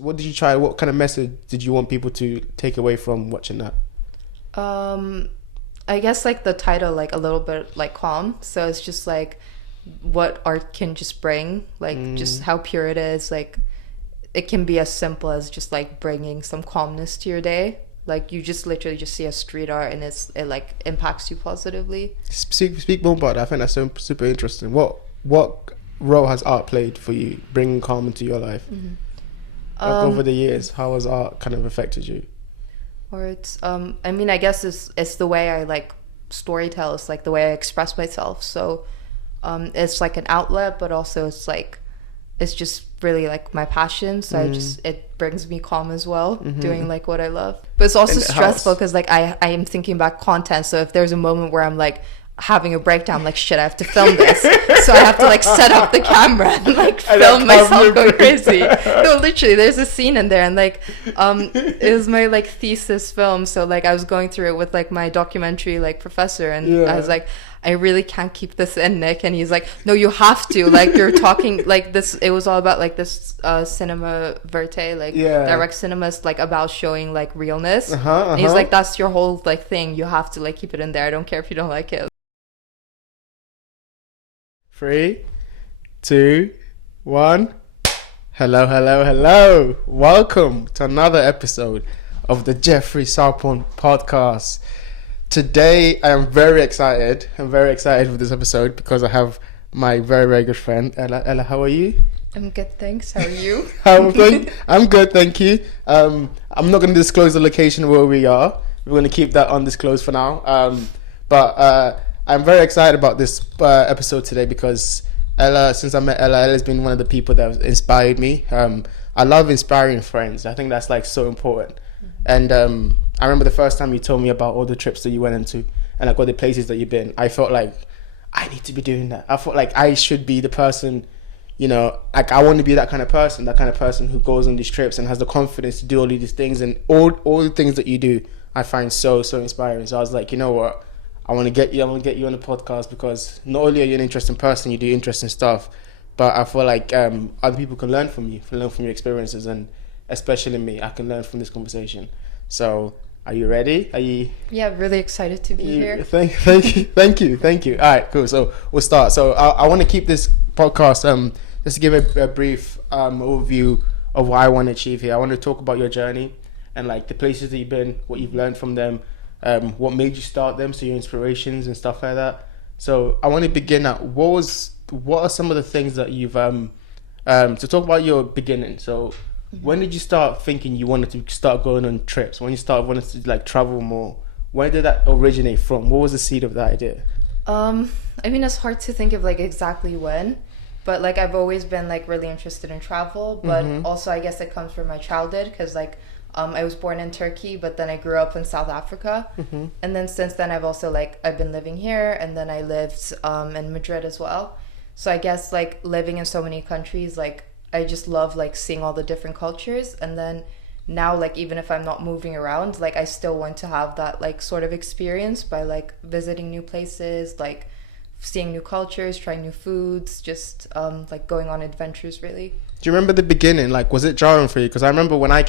What did you try? What kind of message did you want people to take away from watching that? Um, I guess like the title, like a little bit like calm. So it's just like what art can just bring, like just how pure it is. Like it can be as simple as just like bringing some calmness to your day. Like you just literally just see a street art and it like impacts you positively. Speak more about that. I think that's so super interesting. What role has art played for you, bringing calm into your life? Over the years, how has art kind of affected you? Or it's I mean, I guess it's the way I like storytell. It's like the way I express myself. So it's like an outlet, but also it's just really like my passion. So it brings me calm as well, doing like what I love. But it's also stressful because like I am thinking about content. So if there's a moment where I'm like having a breakdown, like shit, I have to film this. So I have to like set up the camera and like film myself going crazy. No, literally, there's a scene in there, and like it was my like thesis film. So like I was going through it with like my documentary like professor, and I was like, I really can't keep this in, Nick. And he's like, no, you have to. Like you're talking like this. It was all about like this cinema verte, like direct cinema is like about showing like realness. And he's like, that's your whole like thing. You have to like keep it in there. I don't care if you don't like it. 3, 2, 1. Hello. Welcome to another episode of the Jeoffrey Sarpong podcast. Today, I am very excited. I'm very excited for this episode because I have my very, very good friend, Ella. Ella, how are you? I'm good, thanks. How are you? I'm good, thank you. I'm not going to disclose the location where we are. We're going to keep that undisclosed for now. But I'm very excited about this episode today because Ella, since I met Ella, Ella's been one of the people that has inspired me. I love inspiring friends. I think that's like so important. And I remember the first time you told me about all the trips that you went into and like all the places that you've been. I felt like I need to be doing that. I felt like I should be the person, you know, like I want to be that kind of person who goes on these trips and has the confidence to do all of these things, and all the things that you do I find so inspiring. So I was like, you know what? I want to get you on the podcast because not only are you an interesting person, you do interesting stuff, but I feel like other people can learn from you, learn from your experiences, and especially me, I can learn from this conversation. So, are you ready? Are you? Yeah, really excited to be here. Thank you. All right, cool. So we'll start. So I want to keep this podcast just to give a brief overview of what I want to achieve here. I want to talk about your journey and like the places that you've been, what you've learned from them. What made you start them, so your inspirations and stuff like that. So I want to begin at what are some of the things that you've to talk about your beginning. So when did you start thinking you wanted to start going on trips? When you started wanting to like travel more, where did that originate from? What was the seed of that idea? I mean, it's hard to think of like exactly when, but like I've always been like really interested in travel, but also I guess it comes from my childhood because like I was born in Turkey, but then I grew up in South Africa. And then since then I've been living here, and then I lived in Madrid as well. So I guess like living in so many countries, like I just love like seeing all the different cultures. And then now like even if I'm not moving around, like I still want to have that like sort of experience by like visiting new places, like seeing new cultures, trying new foods, just like going on adventures really. Do you remember the beginning? Like, was it jarring for you? Because I remember when I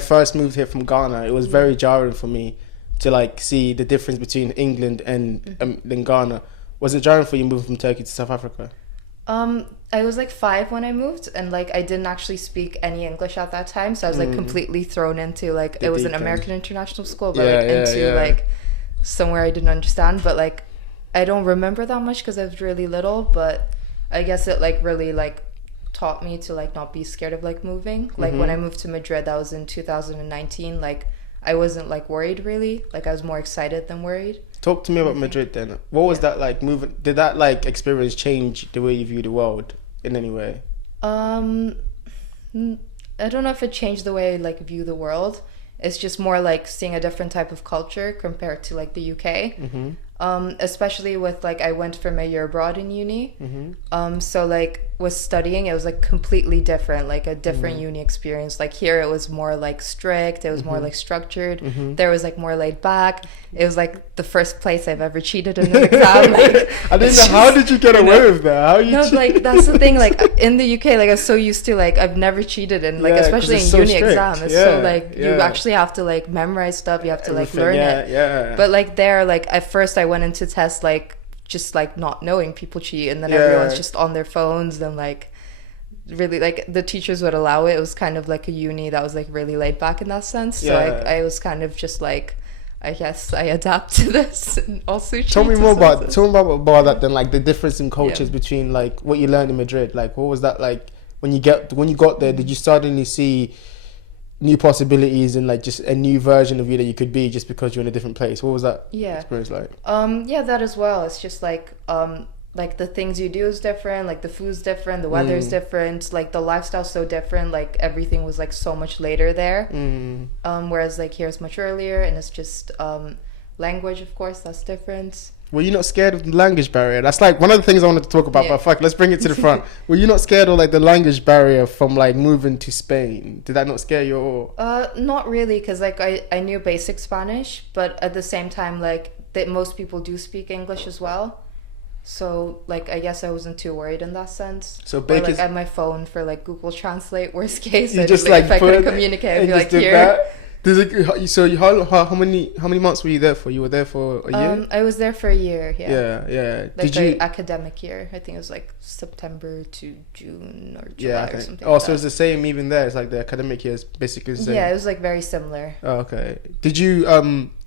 first moved here from Ghana, it was very jarring for me to like see the difference between England and Ghana. Was it jarring for you moving from Turkey to South Africa? I was like 5 when I moved, and like I didn't actually speak any English at that time, so I was like completely thrown into like it was an American international school, but like somewhere I didn't understand. But like I don't remember that much because I was really little, but I guess it like really like taught me to like not be scared of like moving. Like when I moved to Madrid, that was in 2019, like I wasn't like worried really, like I was more excited than worried. Talk to me about Madrid then. What was that like moving? Did that like experience change the way you view the world in any way? I don't know if it changed the way I like view the world. It's just more like seeing a different type of culture compared to like the UK. Especially with like I went for my year abroad in uni. So like was studying, it was like completely different, like a different uni experience. Like here it was more like strict, it was more like structured. There was like more laid back. It was like the first place I've ever cheated in an exam. Like, I didn't know, how did you get away with that? How you no, like that's the thing, like in the UK, like I'm so used to, like I've never cheated in, like especially in so uni strict. exam, it's so like you actually have to like memorize stuff, you have to like learn it. But like there, like at first I went into test like just like not knowing people cheat, and then everyone's just on their phones, and like really like the teachers would allow it. It was kind of like a uni that was like really laid back in that sense. So I was kind of just like, I guess I adapt to this and also tell me more about that then, like the difference in cultures between like what you learned in Madrid. Like what was that like when you got there? Did you suddenly see new possibilities and like just a new version of you that you could be just because you're in a different place? What was that experience like? That as well. It's just like the things you do is different, like the food's different, the weather's different, like the lifestyle's so different, like everything was like so much later there. Whereas like here it's much earlier, and it's just language, of course, that's different. Were you not scared of the language barrier? That's like one of the things I wanted to talk about, but fuck, let's bring it to the front. Were you not scared of like the language barrier from like moving to Spain? Did that not scare you at all? Not really, because like I knew basic Spanish, but at the same time, like that most people do speak English as well. So like I guess I wasn't too worried in that sense. So or, like I had my phone for like Google Translate, worst case. You just like if I couldn't communicate, I'd be like here. That? How many months were you there for? You were there for a year? I was there for a year. Yeah. Like the academic year. I think it was like September to June or July or something. Oh, like so it's the same even there. It's like the academic year is basically the same. Yeah, it was like very similar. Oh, okay. Did you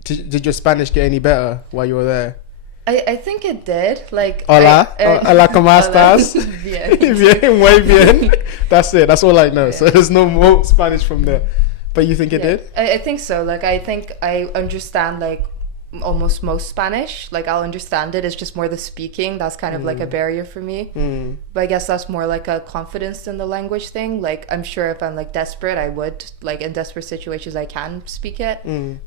did your Spanish get any better while you were there? I think it did. Like hola, hola, ¿cómo estás? Bien, muy bien. That's it. That's all I know. So there's no more Spanish from there. But you think it did? I think so. Like I think I understand like almost most Spanish. Like I'll understand it. It's just more the speaking that's kind of like a barrier for me. But I guess that's more like a confidence in the language thing. Like I'm sure if I'm like desperate, I would, like in desperate situations I can speak it.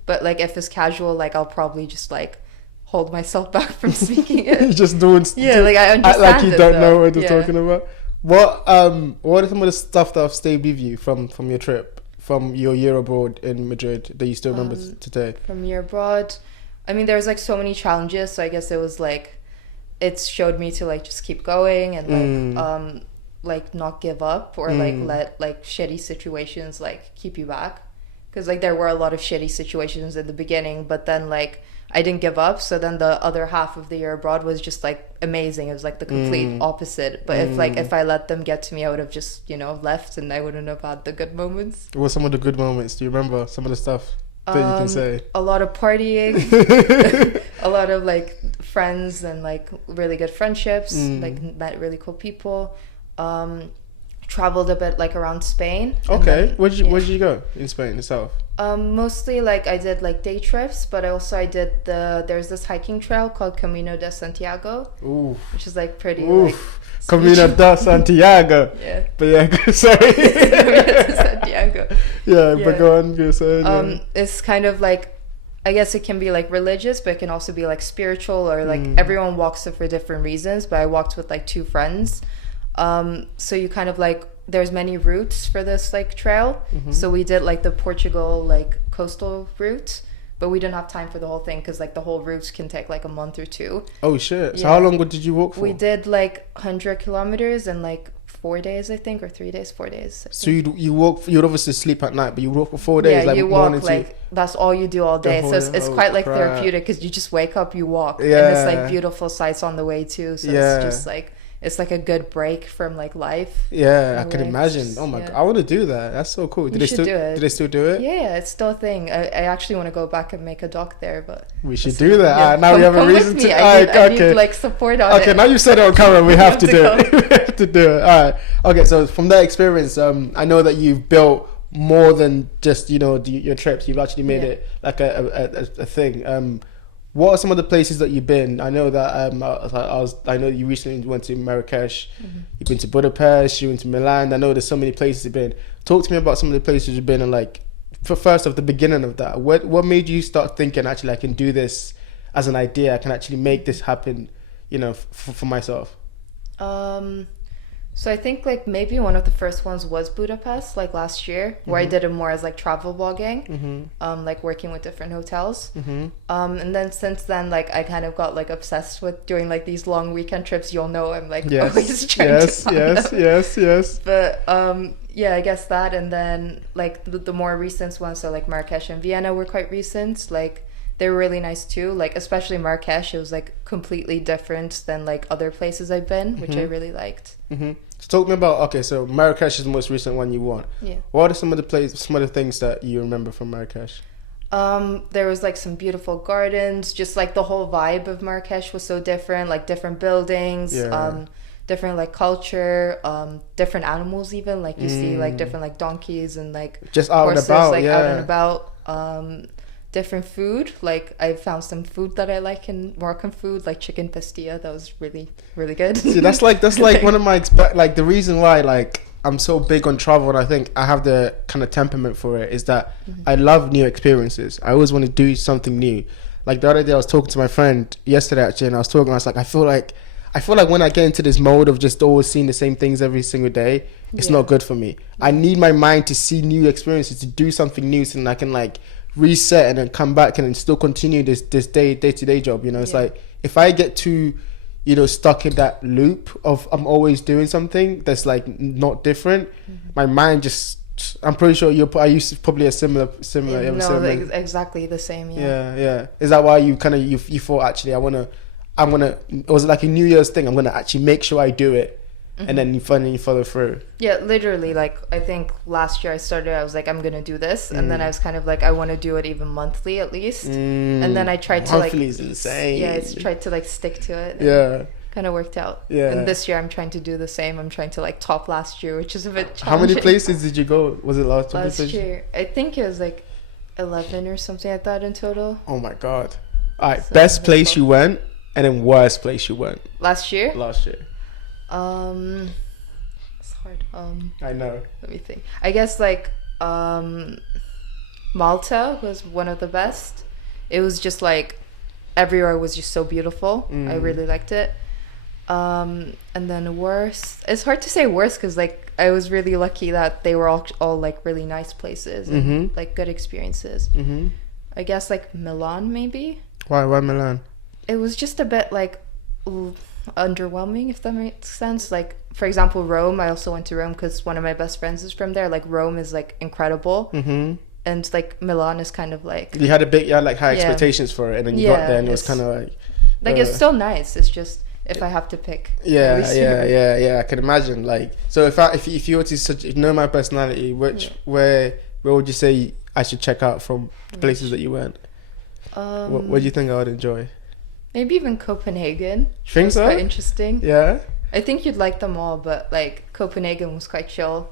But like if it's casual, like I'll probably just like hold myself back from speaking it. Just doing like I understand like you don't know what you're talking about. What are some of the stuff that have stayed with you from your trip, from your year abroad in Madrid, that you still remember today? From year abroad, I mean, there's like so many challenges, so I guess it was like it showed me to like just keep going and like not give up, or like let like shitty situations like keep you back, because like there were a lot of shitty situations in the beginning, but then like I didn't give up. So then the other half of the year abroad was just like amazing. It was like the complete opposite. But if I let them get to me, I would have just, left, and I wouldn't have had the good moments. What were some of the good moments? Do you remember some of the stuff that you can say? A lot of partying, a lot of like friends and like really good friendships, like met really cool people. Traveled a bit like around Spain. Okay. Where did you go in Spain itself? Mostly like I did like day trips, but I did there's this hiking trail called Camino de Santiago. Ooh. Which is like pretty like Camino de Santiago. Yeah. But yeah, sorry. Camino de Santiago. Yeah, but go on, go say. It's kind of like, I guess it can be like religious, but it can also be like spiritual, or like everyone walks it for different reasons. But I walked with like two friends. So you kind of like, there's many routes for this like trail. So we did like the Portugal like coastal route, but we didn't have time for the whole thing because like the whole routes can take like a month or two. Oh shit. So how long did you walk for? We did like 100 kilometers in like 4 days, I think, or 3 days, 4 days. So you walk, you'd obviously sleep at night, but you walk for 4 days. Yeah, like you walk like, that's all you do all day. So it's quite like therapeutic, because you just wake up, you walk, and it's like beautiful sights on the way too. So it's just like, it's like a good break from like life. Yeah, I can imagine. Oh my god, I want to do that. That's so cool. Do they still do it? Yeah, it's still a thing. I actually want to go back and make a doc there, but we should do that. Now we have a reason to. I need like support on it. Okay, now you said it on camera. We have to do it. We have to do it. All right. Okay, so from that experience, I know that you've built more than just your trips. You've actually made it like a thing. What are some of the places that you've been? I know that I know you recently went to Marrakesh. You've been to Budapest. You went to Milan. I know there's so many places you've been. Talk to me about some of the places you've been, and like, first of the beginning of that. What made you start thinking, actually I can do this as an idea? I can actually make this happen, for myself. So I think like maybe one of the first ones was Budapest, like last year, where I did it more as like travel blogging, like working with different hotels. And then since then, like I kind of got like obsessed with doing like these long weekend trips. You'll know I'm like always trying to find them. Yes. But yeah, I guess that, and then like the more recent ones, so like Marrakesh and Vienna were quite recent. Like they were really nice too. Like especially Marrakesh, it was like completely different than like other places I've been, which I really liked. So talk me about, okay, so Marrakesh is the most recent one you won. Yeah. What are some of the things that you remember from Marrakesh? There was like some beautiful gardens, just like the whole vibe of Marrakesh was so different, like different buildings, different like culture, different animals even, like you see like different like donkeys and like just out horses, and about, like out and about. Different food, like I found some food that I like in Moroccan food, like chicken pastilla. That was really, really good. See, that's like one of my like the reason why like I'm so big on travel, and I think I have the kind of temperament for it, is that I love new experiences. I always want to do something new. Like the other day I was talking to my friend yesterday actually, and I was like I feel like when I get into this mode of just always seeing the same things every single day, it's not good for me. I need my mind to see new experiences, to do something new, so that I can like reset and then come back and then still continue this day-to-day job. You know, it's like if I get too, you know, stuck in that loop of I'm always doing something that's like not different, my mind just, I'm pretty sure I used to probably a similar exactly the same. Yeah. Is that why you kind of you thought actually I'm gonna it was like a New Year's thing, I'm gonna actually make sure I do it, and then you follow through? Yeah, literally, like I think last year I was like I'm gonna do this, and then I was kind of like I want to do it even monthly at least, and then I tried to like, monthly is insane. I tried to like stick to it. Kind of worked out. And this year I'm trying to do the same. I'm trying to like top last year, which is a bit challenging. How many places did you go? Was it last year? I think it was like 11 or something like that in total. Oh my god. All right, so best place you went and then worst place you went last year. It's hard. I know. Let me think. I guess like Malta was one of the best. It was just like everywhere was just so beautiful. I really liked it. And then worst. It's hard to say worst because like I was really lucky that they were all like really nice places and like good experiences. I guess like Milan maybe. Why Milan? It was just a bit like underwhelming, if that makes sense. Like for example, Rome. I also went to Rome because one of my best friends is from there. Like Rome is like incredible, and like Milan is kind of like you had like high expectations for it, and then you got there and it was kind of like it's still nice. It's just if I have to pick. Yeah. I can imagine. Like so, if you were to know my personality, where would you say I should check out from the places that you went? What do you think I would enjoy? Maybe even Copenhagen. Think so? Quite interesting. Yeah. I think you'd like them all, but like Copenhagen was quite chill.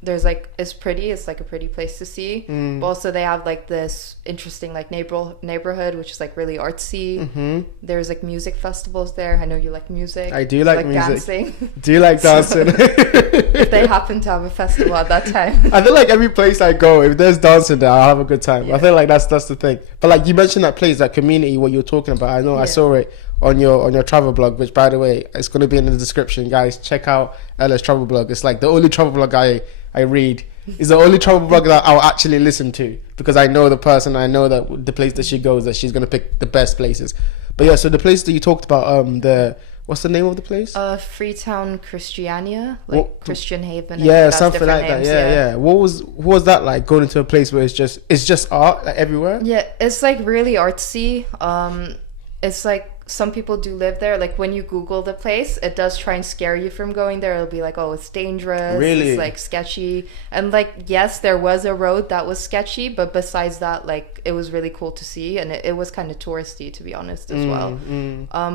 There's like it's pretty. It's like a pretty place to see. But also they have like this interesting like neighborhood, which is like really artsy. There's like music festivals there. I know you like music. I do like music. Dancing. Do you like dancing? If they happen to have a festival at that time. I feel like every place I go, if there's dancing there, I'll have a good time. I feel like that's the thing. But like you mentioned that place, that community, what you're talking about. I know I saw it on your travel blog, which by the way, it's going to be in the description, guys. Check out ELA'S travel blog. It's like the only travel blog I read. Is the only travel blog that I'll actually listen to, because I know the person, I know that the place that she goes, that she's going to pick the best places. But yeah, so the place that you talked about, what's the name of the place? Freetown Christiania, like Christian Haven. Yeah, something like that. Yeah. What was that like, going into a place where it's just art like everywhere? Yeah, it's like really artsy. It's like some people do live there. Like when you Google the place, it does try and scare you from going there. It'll be like, oh, it's dangerous. Really? It's like sketchy. And like, yes, there was a road that was sketchy, but besides that, like it was really cool to see, and it was kind of touristy, to be honest, as well.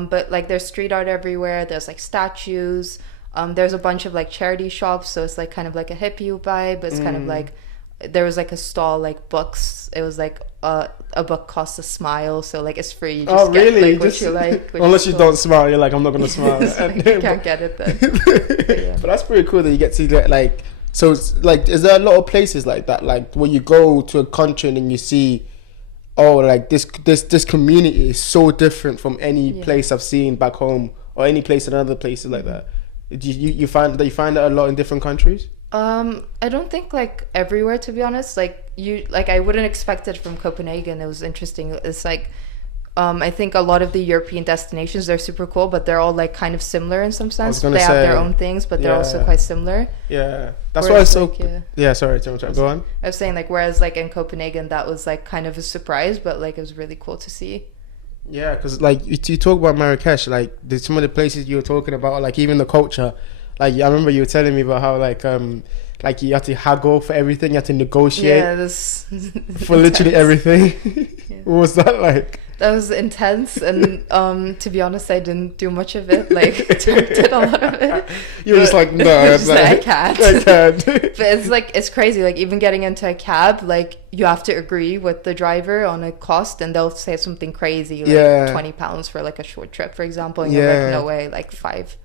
But like there's street art everywhere. There's like statues. There's a bunch of like charity shops, so it's like kind of like a hippie vibe. It's kind of like there was like a stall like books. It was like a book costs a smile, so like it's free. You just get like what you like. Unless you don't smile, you're like, I'm not gonna smile. Like, you can't get it then. But that's pretty cool that you get to get like. So it's like, is there a lot of places like that, like where you go to a country and then you see, oh, like this community is so different from any place I've seen back home or any place in other places like that? You find that a lot in different countries? I don't think like everywhere, to be honest. I wouldn't expect it from Copenhagen. It was interesting. It's like I think a lot of the European destinations, they're super cool, but they're all like kind of similar in some sense. They have their own things, but they're also quite similar. Yeah, that's why it's so. Like, yeah, sorry, go on. I was saying like, whereas like in Copenhagen, that was like kind of a surprise, but like it was really cool to see. Yeah, because like you talk about Marrakesh, like some of the places you were talking about, like even the culture. Like I remember you were telling me about how like you had to haggle for everything, you had to negotiate. Yeah, this for literally everything. Yeah. What was that like? That was intense, and to be honest, I didn't do much of it. Like, did a lot of it. You were just like, no, I can't. I can't. But it's crazy. Like, even getting into a cab, like you have to agree with the driver on a cost, and they'll say something crazy, like £20 for like a short trip, for example. And you're like, no way, like 5.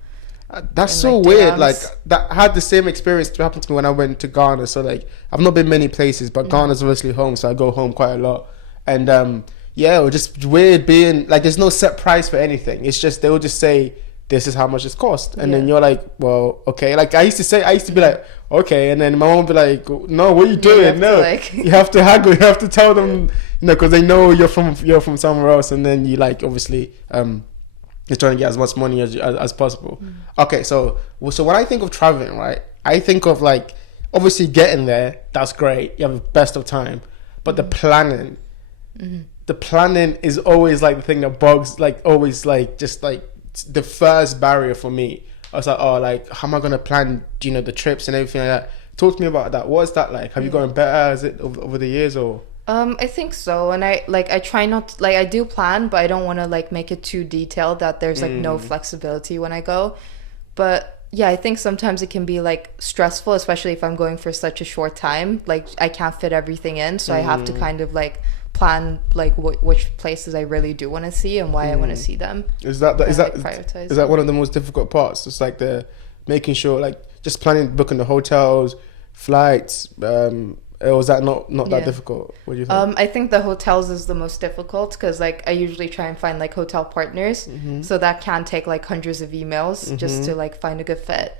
That's so weird. Like that, I had the same experience to happen to me when I went to Ghana. So like, I've not been many places, but Ghana's obviously home, so I go home quite a lot. And yeah, it was just weird being like, there's no set price for anything. It's just, they will just say, this is how much it's cost. And then you're like, well, okay. Like I used to be like, okay. And then my mom would be like, no, what are you doing? You have to haggle. You have to tell them, because they know you're from somewhere else. And then you like, obviously, you're trying to get as much money as possible. Okay. So when I think of traveling, right, I think of like, obviously getting there, that's great. You have the best of time, but the planning, the planning is always like the thing that bugs, like always like just like the first barrier for me. I was like, oh, like how am I gonna plan, the trips and everything like that? Talk to me about that. What is that like? Have you gotten better as it over the years or? I think so, and I try not I do plan, but I don't want to like make it too detailed that there's like no flexibility when I go. But yeah, I think sometimes it can be like stressful, especially if I'm going for such a short time. Like I can't fit everything in, so I have to kind of like plan like which places I really do want to see and why I want to see them. Is that one of the most difficult parts? It's like the making sure, like just planning, booking the hotels, flights. Or is that not that difficult? What do you think? I think the hotels is the most difficult because like I usually try and find like hotel partners, so that can take like hundreds of emails just to like find a good fit.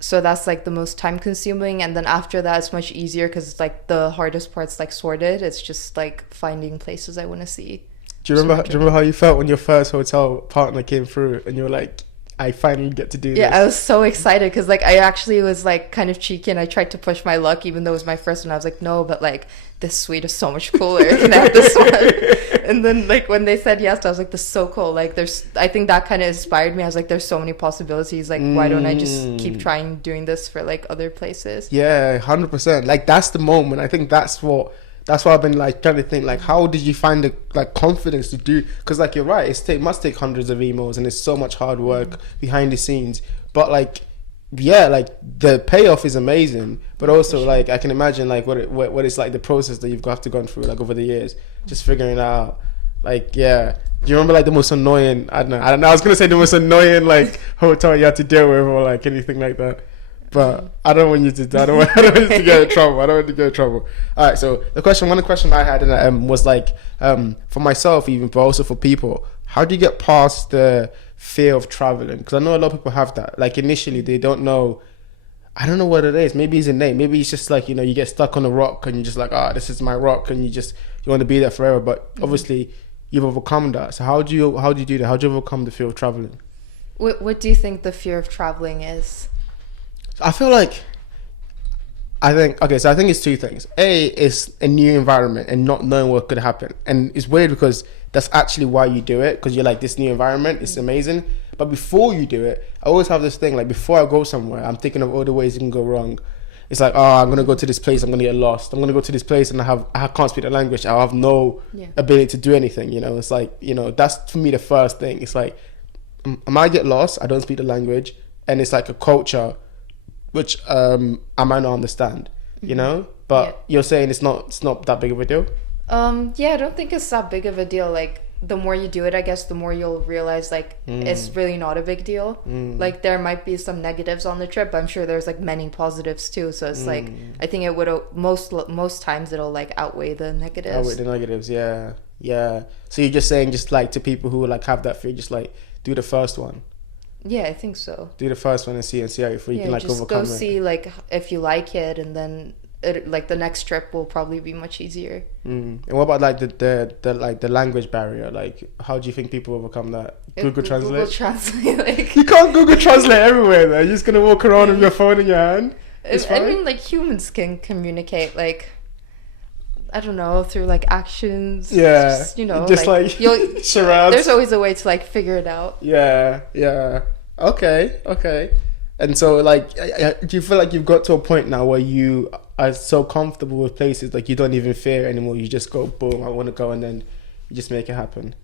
So that's like the most time consuming, and then after that it's much easier because it's like the hardest part's like sorted. It's just like finding places I want to see. Do you remember how you felt when your first hotel partner came through and you were like, I finally get to do this? Yeah, I was so excited because like I actually was like kind of cheeky and I tried to push my luck even though it was my first one. I was like, no, but like this suite is so much cooler. Can I have this one? And then like when they said yes, I was like, this is so cool. Like I think that kind of inspired me. I was like, there's so many possibilities. Like why don't I just keep trying doing this for like other places? Yeah, 100%. Like that's the moment. I think that's why I've been like trying to think like, how did you find the like confidence to do? Because like you're right, it must take hundreds of emails and it's so much hard work behind the scenes. But like, yeah, like the payoff is amazing. But also like I can imagine like what it's like the process that you've got to go through like over the years, just figuring it out. Like yeah, do you remember like the most annoying? I don't know. I was gonna say the most annoying like hotel you had to deal with or like anything like that. But I don't want you to. I don't want you to get in trouble. I don't want you to get in trouble. All right. So one question I had was like, for myself even, but also for people, how do you get past the fear of traveling? Because I know a lot of people have that. Like initially, they don't know. I don't know what it is. Maybe it's innate. Maybe it's just like you get stuck on a rock and you're just like, this is my rock, and you want to be there forever. But obviously, you've overcome that. So how do you do that? How do you overcome the fear of traveling? What do you think the fear of traveling is? I think it's two things. A is a new environment and not knowing what could happen. And it's weird because that's actually why you do it, because you're like, this new environment is amazing. But before you do it, I always have this thing, like before I go somewhere, I'm thinking of all the ways it can go wrong. It's like, I'm going to go to this place, I'm going to get lost. I'm going to go to this place and I can't speak the language. I have no ability to do anything, It's like, that's for me the first thing. It's like, I might get lost, I don't speak the language, and it's like a culture which I might not understand, but you're saying it's not that big of a deal? I don't think it's that big of a deal. Like the more you do it, I guess the more you'll realize like it's really not a big deal. Like there might be some negatives on the trip, but I'm sure there's like many positives too, so it's like I think it would most times it'll like outweigh the negatives. Yeah. So you're just saying, just like to people who like have that fear, just like do the first one. Yeah, I think so. Do the first one and see how you feel. You Yeah, can like just overcome go it. see like if you like it, and then like the next trip will probably be much easier. And what about like the language barrier? Like, how do you think people overcome that? Google Translate. Google Translate, like You can't Google Translate everywhere. Though. You're just gonna walk around with your phone in your hand. It's I fine. mean, like humans can communicate, like I don't know, through like actions. Yeah, just, you know, just like you'll surrounds. there's always a way to like figure it out. Yeah. Okay. And so, like, do you feel like you've got to a point now where you are so comfortable with places, like you don't even fear anymore? You just go, boom, I want to go, and then you just make it happen.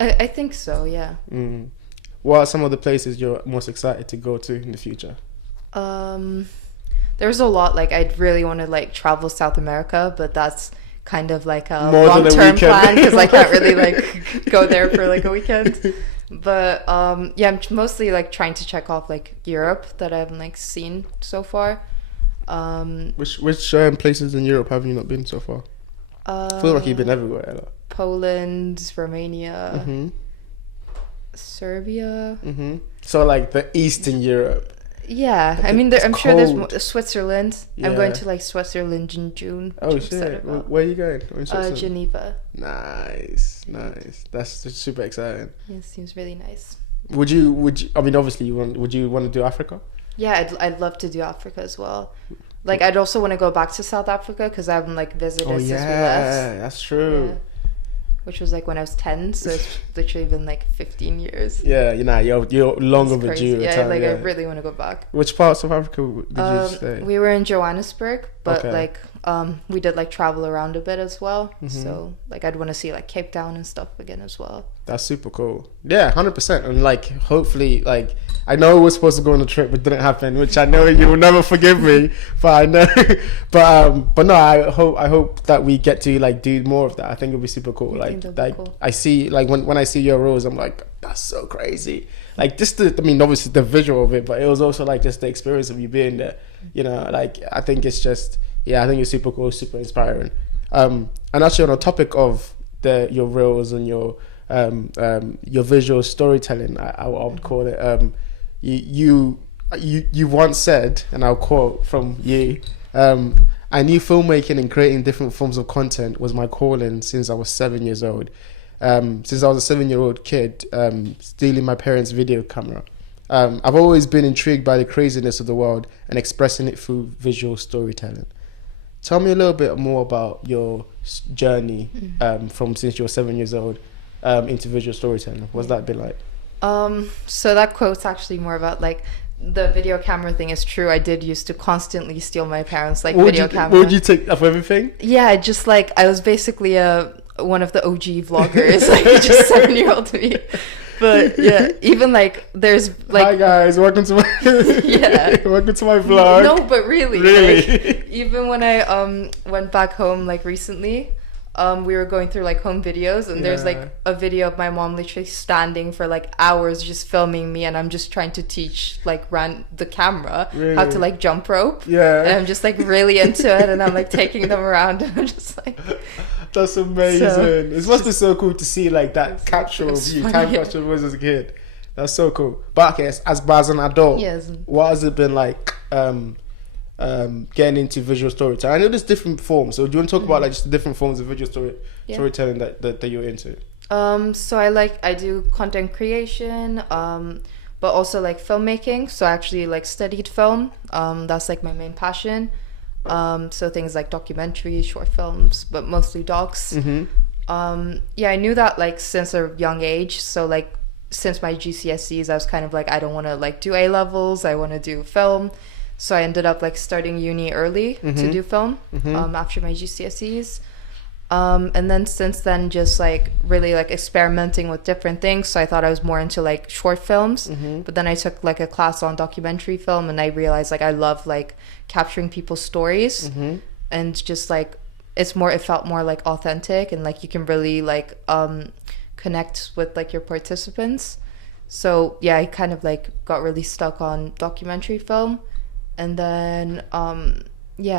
I think so, yeah. What are some of the places you're most excited to go to in the future? There's a lot. Like I'd really want to like travel South America, but that's kind of like a More than a long-term weekend. plan because I can't really like go there for like a weekend. But yeah, I'm mostly like trying to check off like Europe that I haven't like seen so far. Which places in Europe have you not been so far? I feel like you've been everywhere. Like. Poland, Romania, Serbia. So like the Eastern Europe. Yeah, I mean, I'm sure cold. there's Switzerland. Yeah. I'm going to like Switzerland in June. Oh which I'm excited shit! about. Where are you going? Where in Switzerland? Geneva. Nice. That's super exciting. Yeah, it seems really nice. Would you? I mean, obviously, would you want to do Africa? Yeah, I'd love to do Africa as well. Like, I'd also want to go back to South Africa because I haven't like visited since we left. That's true. Yeah. Which was like when I was 10, so it's literally been like 15 years. Yeah, you're long It's overdue. crazy. Yeah, time, like I really want to go back. Which parts of Africa did you stay? We were in Johannesburg, but Okay. like we did like travel around a bit as well. Mm-hmm. So like I'd want to see like Cape Town and stuff again as well. That's super cool. Yeah, 100%. And like, hopefully, like, I know we were supposed to go on a trip, but it didn't happen, which I know you will never forgive me. But I know, but no, I hope that we get to like do more of that. I think it'll be super cool. I think that'd be cool. I see, like when I see your roles, I'm like, that's so crazy. Like just I mean, obviously the visual of it, but it was also like just the experience of you being there. You know, like I think it's just, I think it's super cool, super inspiring. And actually on the topic of your roles and your visual storytelling, I would call it. You once said, and I'll quote from you, I knew filmmaking and creating different forms of content was my calling since I was 7 years old. Since I was a 7-year-old kid, stealing my parents' video camera. I've always been intrigued by the craziness of the world and expressing it through visual storytelling. Tell me a little bit more about your journey from since you were 7 years old into visual storytelling. What's that been like? So that quote's actually more about like the video camera thing is true. I did used to constantly steal my parents' like video camera. Would you take off everything? Yeah, just like I was basically one of the OG vloggers, like just 7-year-old me. But yeah, even like there's like, hi guys, welcome to my welcome to my vlog. No, but really, really, like, even when I went back home like recently, we were going through like home videos, and there's like a video of my mom literally standing for like hours just filming me, and I'm just trying to teach like the camera how to like jump rope. Yeah, and I'm just like really into it, and I'm like taking them around, and I'm just like. That's amazing. It must be so cool to see like that capture of you, time capture of you as a kid. That's so cool. But okay, as an adult, what has it been like getting into visual storytelling? I know there's different forms. So do you want to talk about like just the different forms of visual storytelling that you're into? So I do content creation, but also like filmmaking. So I actually like studied film. That's like my main passion. So things like documentaries, short films, but mostly docs. I knew that like since a young age. So like since my GCSEs, I was kind of like, I don't want to like do A-levels. I want to do film. So I ended up like starting uni early to do film after my GCSEs. And then since then, just like really like experimenting with different things. So I thought I was more into like short films, but then I took like a class on documentary film, and I realized like I love like capturing people's stories, and just like it felt more like authentic, and like you can really like connect with like your participants. So yeah, I kind of like got really stuck on documentary film, and then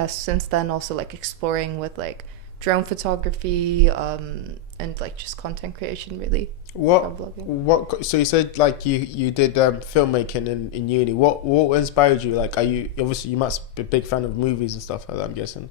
since then also like exploring with like drone photography, and like just content creation, really. What? So you said like you did filmmaking in uni. What inspired you? Like, are you obviously you must be a big fan of movies and stuff like that, I'm guessing.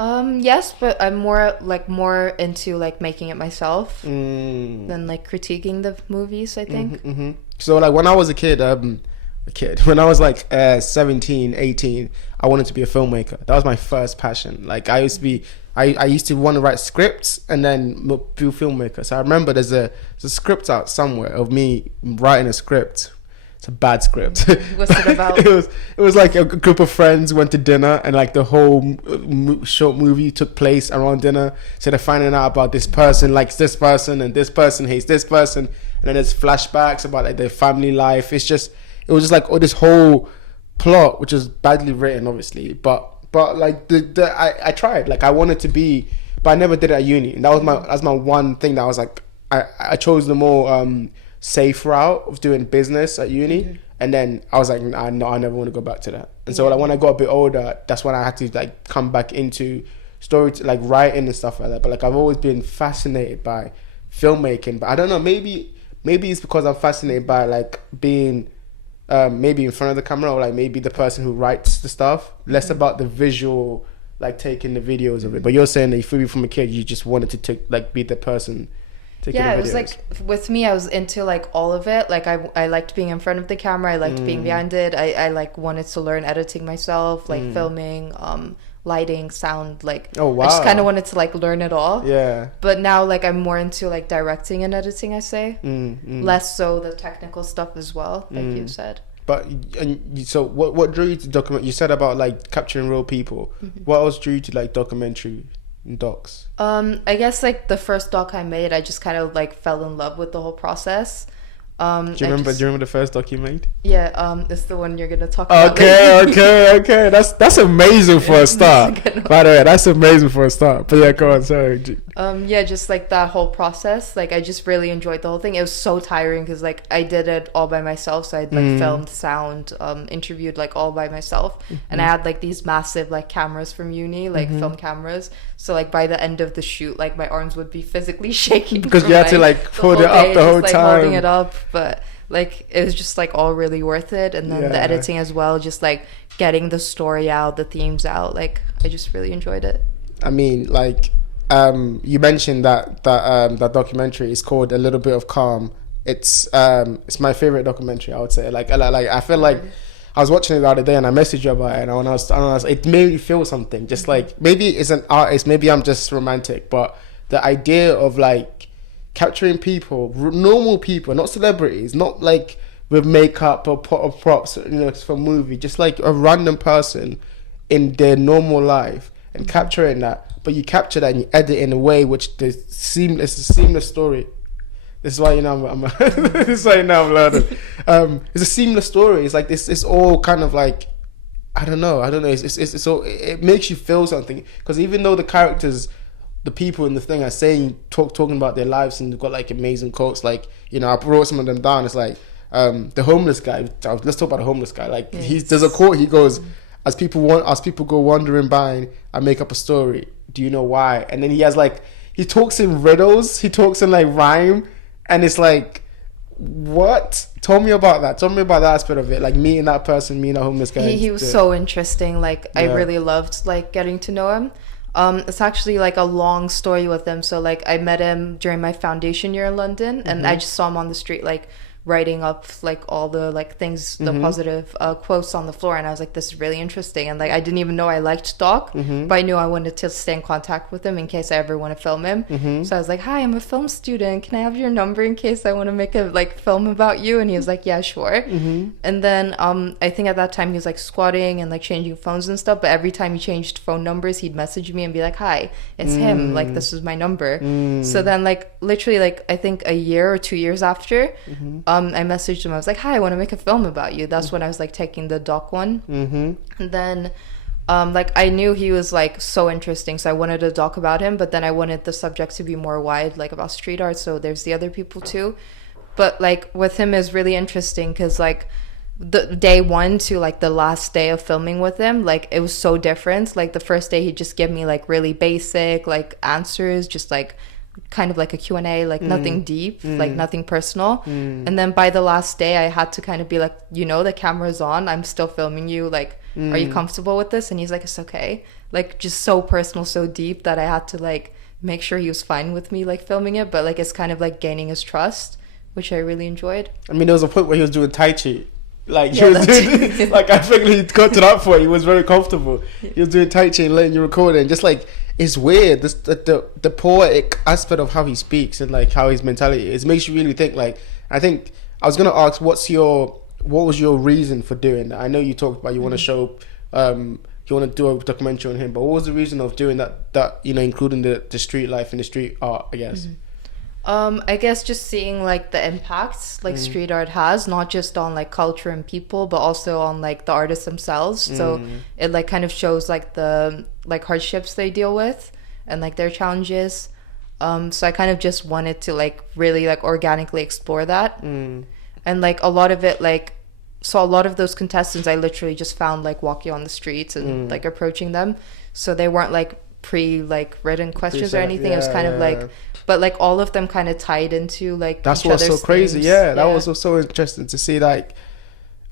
Yes, but I'm more into like making it myself than like critiquing the movies, I think. So like when I was a kid, when I was like 17, 18, I wanted to be a filmmaker. That was my first passion. Like I used to want to write scripts and then be a filmmaker. So I remember there's a script out somewhere of me writing a script. It's a bad script. What's it about? It was like a group of friends went to dinner and like the whole short movie took place around dinner. So they're finding out about this person likes this person and this person hates this person, and then there's flashbacks about like their family life. It was just like this whole plot, which is badly written, obviously. But like I tried. Like I wanted to be, but I never did it at uni. And that's my one thing that I was like, I chose the more safe route of doing business at uni, and then I was like, no, I never want to go back to that. And so like when I got a bit older, that's when I had to like come back into like writing and stuff like that. But like I've always been fascinated by filmmaking, but I don't know, maybe it's because I'm fascinated by like being maybe in front of the camera, or like maybe the person who writes the stuff, less about the visual, like taking the videos of it. But you're saying that if you were from a kid, you just wanted to be the person. Yeah, it was like with me, I was into like all of it. Like I liked being in front of the camera, I liked being behind it. I like wanted to learn editing myself, like filming, lighting, sound, like oh wow. I just kind of wanted to like learn it all. Yeah. But now like I'm more into like directing and editing, I say. Less so the technical stuff as well, like you said. But so what drew you to document? You said about like capturing real people. What else drew you to like documentary and docs? I guess like the first doc I made, I just kind of like fell in love with the whole process. Do you remember the first doc you made? Yeah, it's the one you're gonna talk about. Okay. That's amazing for a start. By the way, that's amazing for a start. But yeah, go on. Sorry. Yeah, just like that whole process. Like I just really enjoyed the whole thing. It was so tiring because like I did it all by myself. So I'd like filmed, sound, interviewed like all by myself, and I had like these massive like cameras from uni, like film cameras. So like by the end of the shoot, like my arms would be physically shaking because you had to like hold it up the whole time, holding it up. But like it was just like all really worth it. And then the editing as well, just like getting the story out, the themes out. Like I just really enjoyed it. I mean, like you mentioned that documentary is called A Little Bit of Calm. It's my favorite documentary, I would say. Like I feel like I was watching it the other day and I messaged you about it, and when I was it made me feel something. Just like maybe it's an artist, maybe I'm just romantic, but the idea of like capturing people, normal people, not celebrities, not like with makeup or props, you know, for a movie, just like a random person in their normal life, and capturing that. But you capture that and you edit in a way which it's a seamless story. This is why you know I'm this is why you know I'm learning. It's a seamless story. It's like this. It's all kind of like I don't know. It's all. It makes you feel something, because even though the characters, the people in the thing are saying talking about their lives, and they've got like amazing quotes. Like, you know, I wrote some of them down. It's like the homeless guy. Let's talk about the homeless guy. Like there's a quote. He goes, as people go wandering by, I make up a story. Do you know why? And then he has like, he talks in riddles. He talks in like rhyme. And it's like, what? Tell me about that. Tell me about that aspect of it. Like meeting that person, meeting a homeless guy. He was so interesting. Like I really loved like getting to know him. It's actually like a long story with him. So like I met him during my foundation year in London, and I just saw him on the street like writing up like all the like things, the positive quotes on the floor, and I was like, this is really interesting. And like I didn't even know I liked Doc, but I knew I wanted to stay in contact with him in case I ever want to film him. So I was like, hi, I'm a film student, can I have your number in case I want to make a like film about you? And he was like, yeah, sure. And then I think at that time he was like squatting and like changing phones and stuff, but every time he changed phone numbers, he'd message me and be like, hi, it's him, like this is my number. So then like literally like I think a year or 2 years after, I messaged him. I was like, hi, I want to make a film about you. That's when I was like taking the doc one. And then like I knew he was like so interesting, so I wanted a doc about him, but then I wanted the subject to be more wide, like about street art, so there's the other people too. But like with him is really interesting because like the day one to like the last day of filming with him, like it was so different. Like the first day he just gave me like really basic like answers, just like kind of like a Q&A, like nothing deep, like nothing personal. And then by the last day I had to kind of be like, you know, the camera's on, I'm still filming you, like are you comfortable with this? And he's like, it's okay. Like just so personal, so deep that I had to like make sure he was fine with me like filming it. But like it's kind of like gaining his trust, which I really enjoyed. I mean, there was a point where he was doing Tai Chi. Like, he was doing, like, I think he got to that point, he was very comfortable. He was doing Tai Chi and letting you record it. And just, like, it's weird. The poetic aspect of how he speaks and, like, how his mentality is makes you really think, like, I think, I was going to ask, what was your reason for doing that? I know you talked about you want to show, you want to do a documentary on him, but what was the reason of doing that you know, including the street life and the street art, I guess? I guess just seeing like the impacts like street art has, not just on like culture and people, but also on like the artists themselves. So it like kind of shows like the like hardships they deal with and like their challenges. So I kind of just wanted to like really like organically explore that. And like a lot of it, like, so a lot of those contestants I literally just found like walking on the streets and like approaching them. So they weren't like like written questions or anything. It was kind of like, but like all of them kind of tied into like that's each what's other's so crazy themes. that was so interesting to see. Like,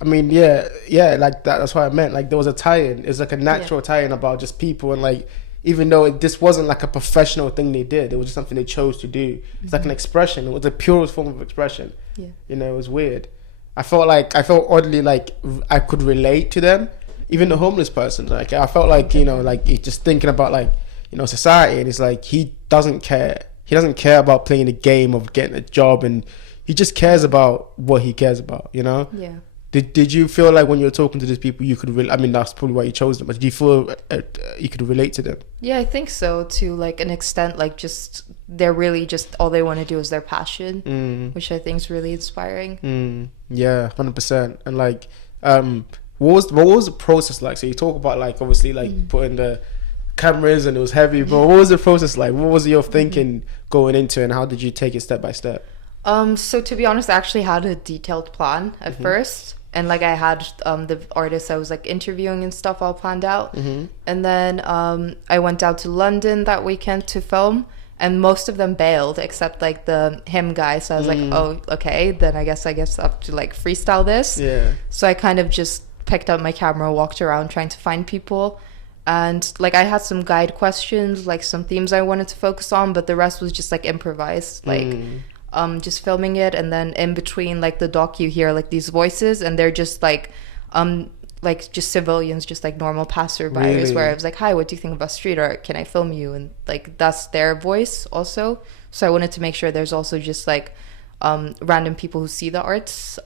I mean, like that's what I meant. Like there was a tie-in. It's like a natural tie-in about just people, and like even though this wasn't like a professional thing they did, it was just something they chose to do. It's like an expression. It was the purest form of expression. You know, it was weird. I felt oddly like I could relate to them. Even the homeless person, like I felt like, you know, like just thinking about like, you know, society, and it's like he doesn't care about playing a game of getting a job, and he just cares about what he cares about, you know. Did you feel like when you were talking to these people you could I mean, that's probably why you chose them, but did you feel you could relate to them? I think so, to like an extent. Like just they're really just all they want to do is their passion, which I think is really inspiring. 100%. And like what was the process like? So you talk about like obviously like putting the cameras and it was heavy, but what was the process like? What was your thinking going into it, and how did you take it step by step? So to be honest, I actually had a detailed plan at first, and like I had the artists I was like interviewing and stuff all planned out, and then I went down to London that weekend to film, and most of them bailed except like the him guy. So I was like, oh, okay, then I guess I have to like freestyle this. So I kind of just picked up my camera, walked around trying to find people, and like I had some guide questions, like some themes I wanted to focus on, but the rest was just like improvised, like just filming it. And then in between like the doc you hear like these voices, and they're just like just civilians, just like normal passerbyers, where I was like, hi, what do you think about street art, can I film you? And like that's their voice also. So I wanted to make sure there's also just like random people who see the art's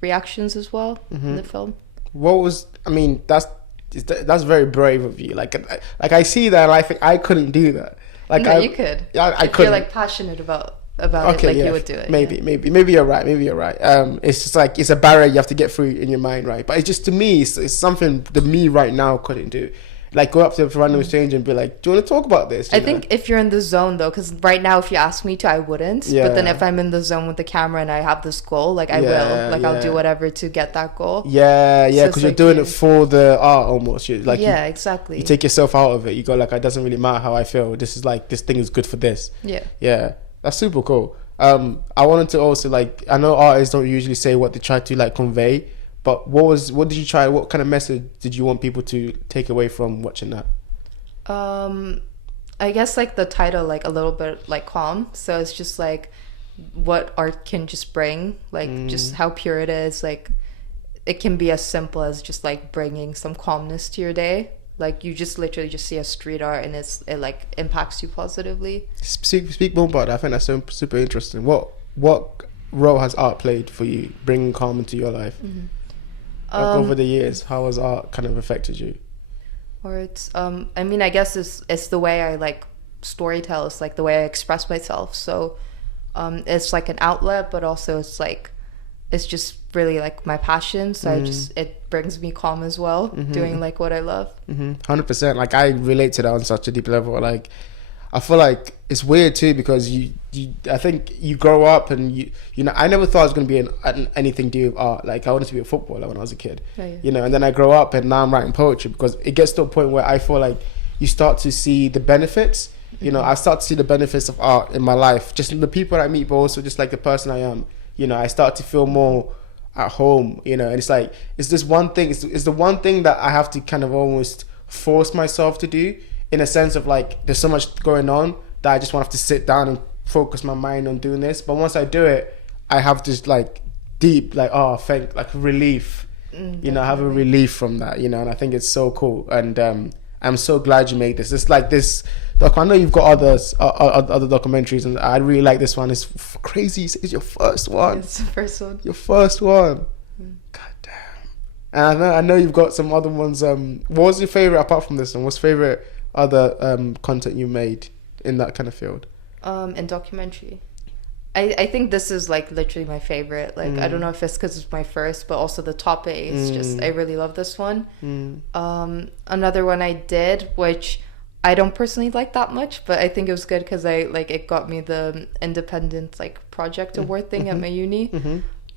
reactions as well in the film. What was, I mean, that's very brave of you. Like I see that, and I think I couldn't do that. Like no, you could. I couldn't. You're like passionate about okay, it, like you would do it. Maybe you're right. It's just like it's a barrier you have to get through in your mind, right? But it's just, to me, it's something that me right now couldn't do. Like go up to a random stranger and be like, do you want to talk about this? I think if you're in the zone though, because right now if you ask me to, I wouldn't. But then if I'm in the zone with the camera and I have this goal, like I will. Like I'll do whatever to get that goal. Because so you're like doing it for the art almost. You're like exactly. You take yourself out of it. You go like, it doesn't really matter how I feel. This is like, this thing is good for this. Yeah, that's super cool. I wanted to also like, I know artists don't usually say what they try to like convey. But what did you try? What kind of message did you want people to take away from watching that? I guess like the title, like a little bit like calm. So it's just like what art can just bring, like just how pure it is. Like it can be as simple as just like bringing some calmness to your day. Like you just literally just see a street art and it like impacts you positively. Speak more about that. I think that's so super interesting. What role has art played for you, bringing calm into your life? Like over the years, how has art kind of affected you? Or it's I mean, I guess it's the way I like storytell. It's like the way I express myself. So it's like an outlet, but also it's just really like my passion. So it brings me calm as well, doing like what I love. 100%. Like I relate to that on such a deep level. Like I feel like it's weird too because I think you grow up and you know, I never thought I was going to be anything to do with art. Like I wanted to be a footballer when I was a kid, you know, and then I grow up and now I'm writing poetry because it gets to a point where I feel like you start to see the benefits. You know, I start to see the benefits of art in my life, just in the people I meet, but also just like the person I am. You know, I start to feel more at home, you know, and it's like, it's this one thing, it's the one thing that I have to kind of almost force myself to do, in a sense of like, there's so much going on that I just want to have to sit down and focus my mind on doing this. But once I do it, I have this like deep, like, like relief, you know, I have a relief from that, you know, and I think it's so cool. And I'm so glad you made this. It's like this doc. I know you've got other documentaries, and I really like this one. It's crazy. It's your first one. It's the first one. Your first one. God damn. And I know you've got some other ones. What was your favorite apart from this one? What's favorite other content you made in that kind of field? In documentary, I think this is like literally my favorite. Like I don't know if it's because it's my first, but also the topic is just, I really love this one. Another one I did, which I don't personally like that much, but I think it was good because it got me the independent like project award thing at my uni.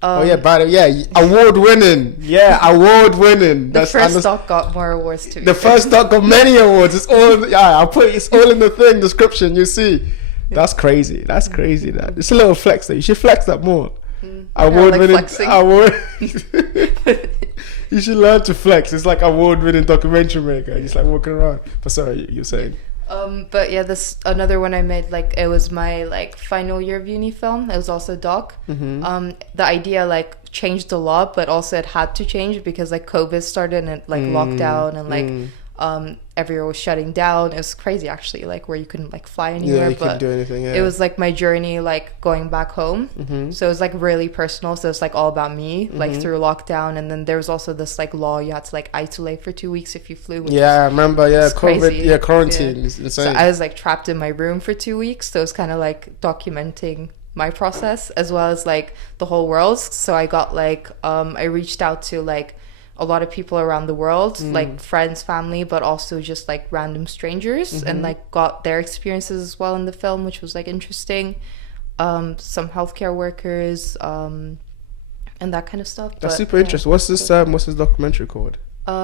Award winning. Award winning. The first doc got more awards too. The first doc got many awards. It's all it's all in the thing description. You see, that's crazy. That's crazy. That it's a little flex there. You should flex that more. Award winning. Award. You should learn to flex. It's like award winning documentary maker. Just like walking around. But sorry, you're saying. But yeah, this another one I made, like it was my like final year of uni film. It was also a doc. The idea like changed a lot, but also it had to change because like COVID started and like lockdown and like everywhere was shutting down. It was crazy actually, like where you couldn't like fly anywhere. Yeah, you couldn't do anything. Yeah. It was like my journey like going back home. So it was like really personal. So it's like all about me, like through lockdown. And then there was also this like law you had to like isolate for 2 weeks if you flew. I remember. Yeah, COVID. Crazy. Yeah, quarantine. It's insane. So I was like trapped in my room for 2 weeks. So it's kind of like documenting my process as well as like the whole world. So I got like I reached out to like a lot of people around the world, like friends, family, but also just like random strangers, and like got their experiences as well in the film, which was like interesting. Some healthcare workers, and that kind of stuff. That's super interesting. What's this documentary called?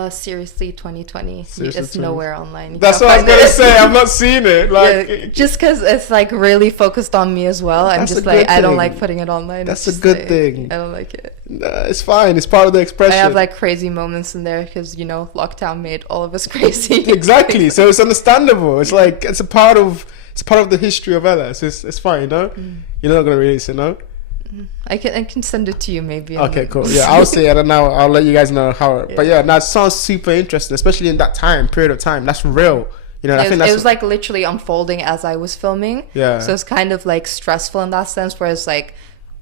Seriously 2020. Seriously it's 20. nowhere online. That's what I was gonna say. I've not seen it. Like just because it's like really focused on me as well. I'm just like, I don't like putting it online. That's a good thing. I don't like it. Nah, it's fine. It's part of the expression. I have like crazy moments in there because, you know, lockdown made all of us crazy. Exactly. So it's understandable. It's like it's a part of the history of ELA'S. It's fine, you know. You're not gonna release it, no? I can send it to you maybe. Okay, cool. Yeah, I'll see it and I'll let you guys know how. But yeah, that sounds super interesting, especially in that period of time. That's real. You know, I think it was like literally unfolding as I was filming. Yeah. So it's kind of like stressful in that sense, whereas like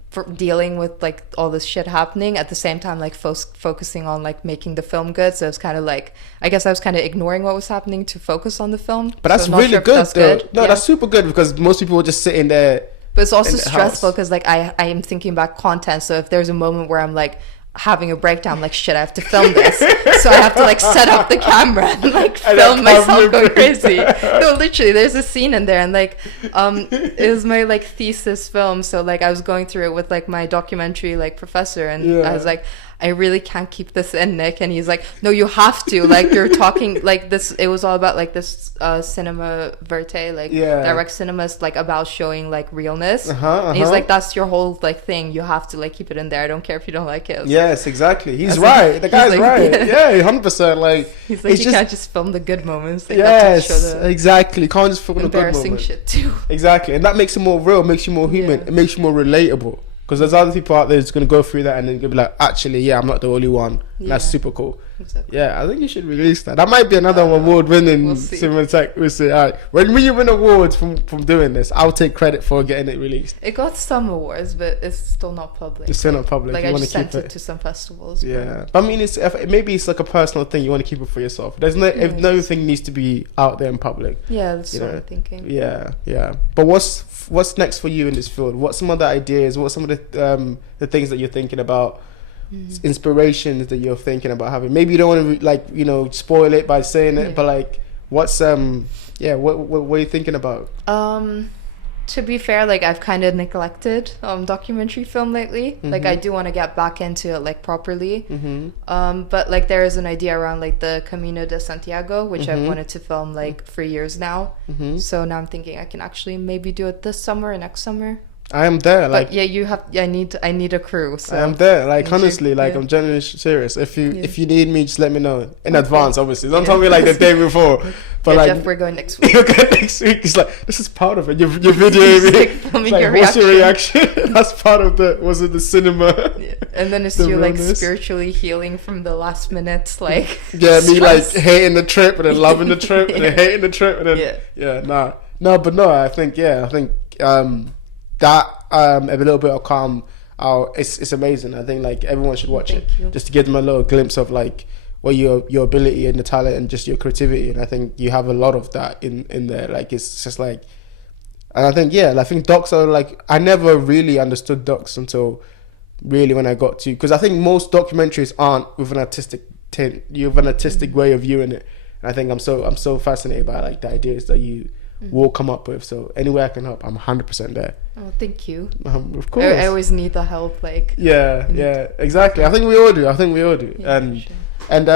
for dealing with like all this shit happening at the same time, like focusing on like making the film good. So it's kind of like, I guess I was kind of ignoring what was happening to focus on the film. But that's really good though. No, that's super good because most people were just sitting there. But it's also stressful because like I am thinking about content. So if there's a moment where I'm like having a breakdown, I'm like, shit, I have to film this. So I have to like set up the camera and like film myself going crazy. No, literally, there's a scene in there and like it was my like thesis film. So like I was going through it with like my documentary like professor, and I was like, I really can't keep this in, Nick. And he's like, no, you have to. Like, you're talking like this. It was all about like this cinema verte, like direct cinema is like about showing like realness. And he's like, that's your whole like thing. You have to like keep it in there. I don't care if you don't like it. Yes, exactly. He's right. The guy's like, right. Yeah, 100%. Like, he's like, you can't just film the good moments. Like, yes, exactly. You can't just film the good moments. Embarrassing shit too. Exactly, and that makes it more real. Makes you more human. It makes you more relatable. Because there's other people out there that's going to go through that and then going to be like, actually, I'm not the only one. That's super cool. Exactly. Yeah, I think you should release that. That might be another award-winning cinema tech. We'll see. All right. When you win awards from doing this, I'll take credit for getting it released. It got some awards, but it's still not public. It's still not public. Like, I just sent it to some festivals. Yeah. But I mean, maybe it's like a personal thing. You want to keep it for yourself. There's if nothing needs to be out there in public. Yeah, that's what I'm thinking. Yeah. But what's next for you in this field? What's some other ideas? What's some of the things that you're thinking about? Inspirations that you're thinking about having? Maybe you don't want to spoil it by saying it, but like, What's what are you thinking about? To be fair, like I've kind of neglected documentary film lately. Like I do want to get back into it like properly. But like there is an idea around like the Camino de Santiago, which I've wanted to film like for years now. So now I'm thinking I can actually maybe do it this summer or next summer. I am there. Like, but yeah, you have. I need a crew. So I am there. Like honestly, like I'm genuinely serious. If you need me, just let me know in advance. Obviously, don't tell me like the day before. But like, Jeff, we're going next week. You're going next week. It's like this is part of it. Your videoing me. Like, what's your reaction? That's part of the cinema. Yeah. And then it's you like spiritually healing from the last minutes, like me stress. like hating the trip and then loving the trip and then hating the trip and then I think that a little bit of calm, it's amazing. I think like everyone should watch it just to give them a little glimpse of like what your ability and the talent and just your creativity. And I think you have a lot of that in there. Like it's just like, and I think docs are like, I never really understood docs until really when I got to, because I think most documentaries aren't with an artistic tint. You have an artistic way of viewing it. And I think I'm so fascinated by like the ideas that you will come up with. So any way I can help, I'm 100% there. Oh, thank you. Of course. I always need the help. Like exactly. I think we all do. Yeah, And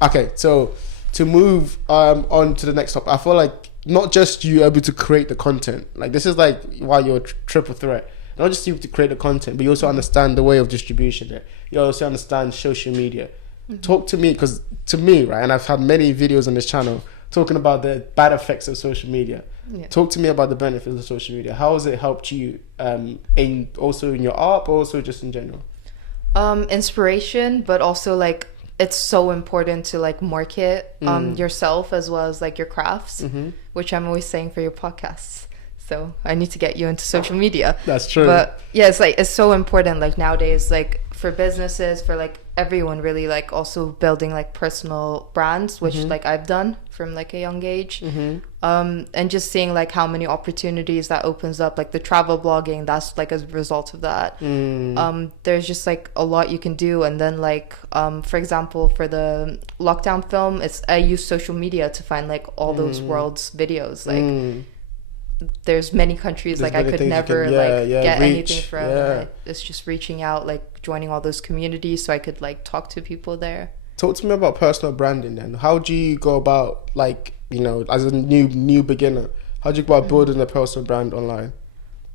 okay, so to move on to the next topic, I feel like not just you able to create the content. Like this is like why you're a triple threat. Not just you to create the content, but you also understand the way of distribution. Right? You also understand social media. Talk to me, because to me, right, and I've had many videos on this channel talking about the bad effects of social media. Talk to me about the benefits of social media. How has it helped you in your art, but also just in general? Inspiration, but also like it's so important to like market yourself as well as like your crafts, which I'm always saying for your podcasts. So I need to get you into social media. That's true. But yeah, it's so important like nowadays, like for businesses, for like everyone really, like also building like personal brands, which like I've done from like a young age. And just seeing like how many opportunities that opens up, like the travel blogging, that's like as a result of that. There's just like a lot you can do. And then like for example, for the lockdown film, I use social media to find like all those world's videos. Like there's many countries like I could never get anything from. It's just reaching out, like joining all those communities so I could like talk to people there. Talk to me about personal branding then. How do you go about, like, you know, as a new beginner, how do you go about building a personal brand online?